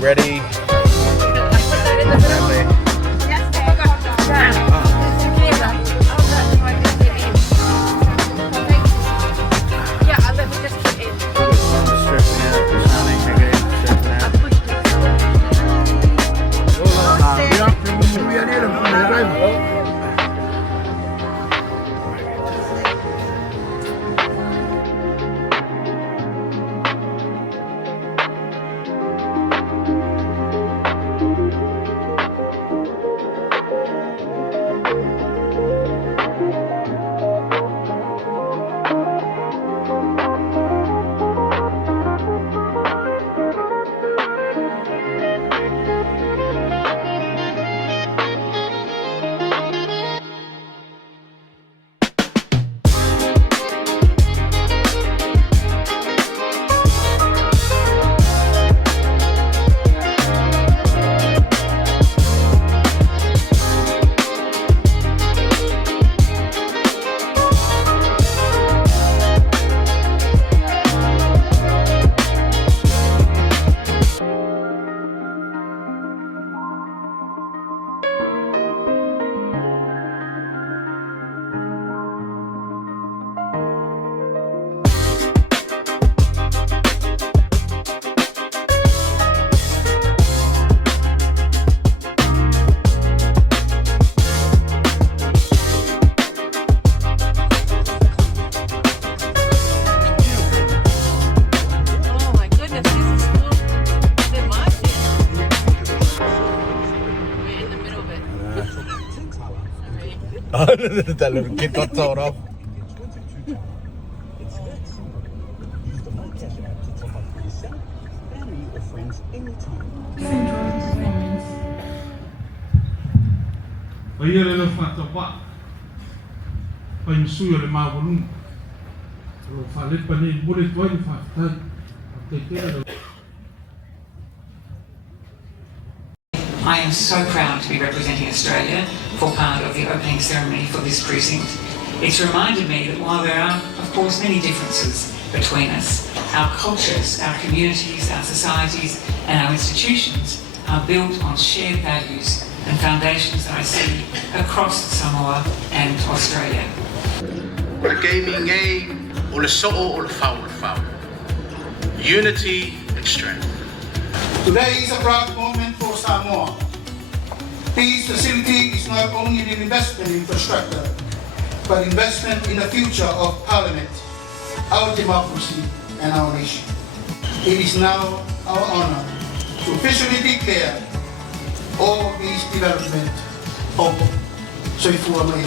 ready. That little kid got told off. Paia le fata wa. Pai msui le mawalunga. Lo fa le pani mole toi le fa tai. I am so proud to be representing Australia for part of the opening ceremony for this precinct. It's reminded me that while there are, of course, many differences between us, our cultures, our communities, our societies and our institutions are built on shared values and foundations that I see across Samoa and Australia. Unity and strength. Today is a proud moment for Samoa. This facility is not only an investment in infrastructure, but investment in the future of Parliament, our democracy, and our nation. It is now our honor to officially declare all these development open. So if you are my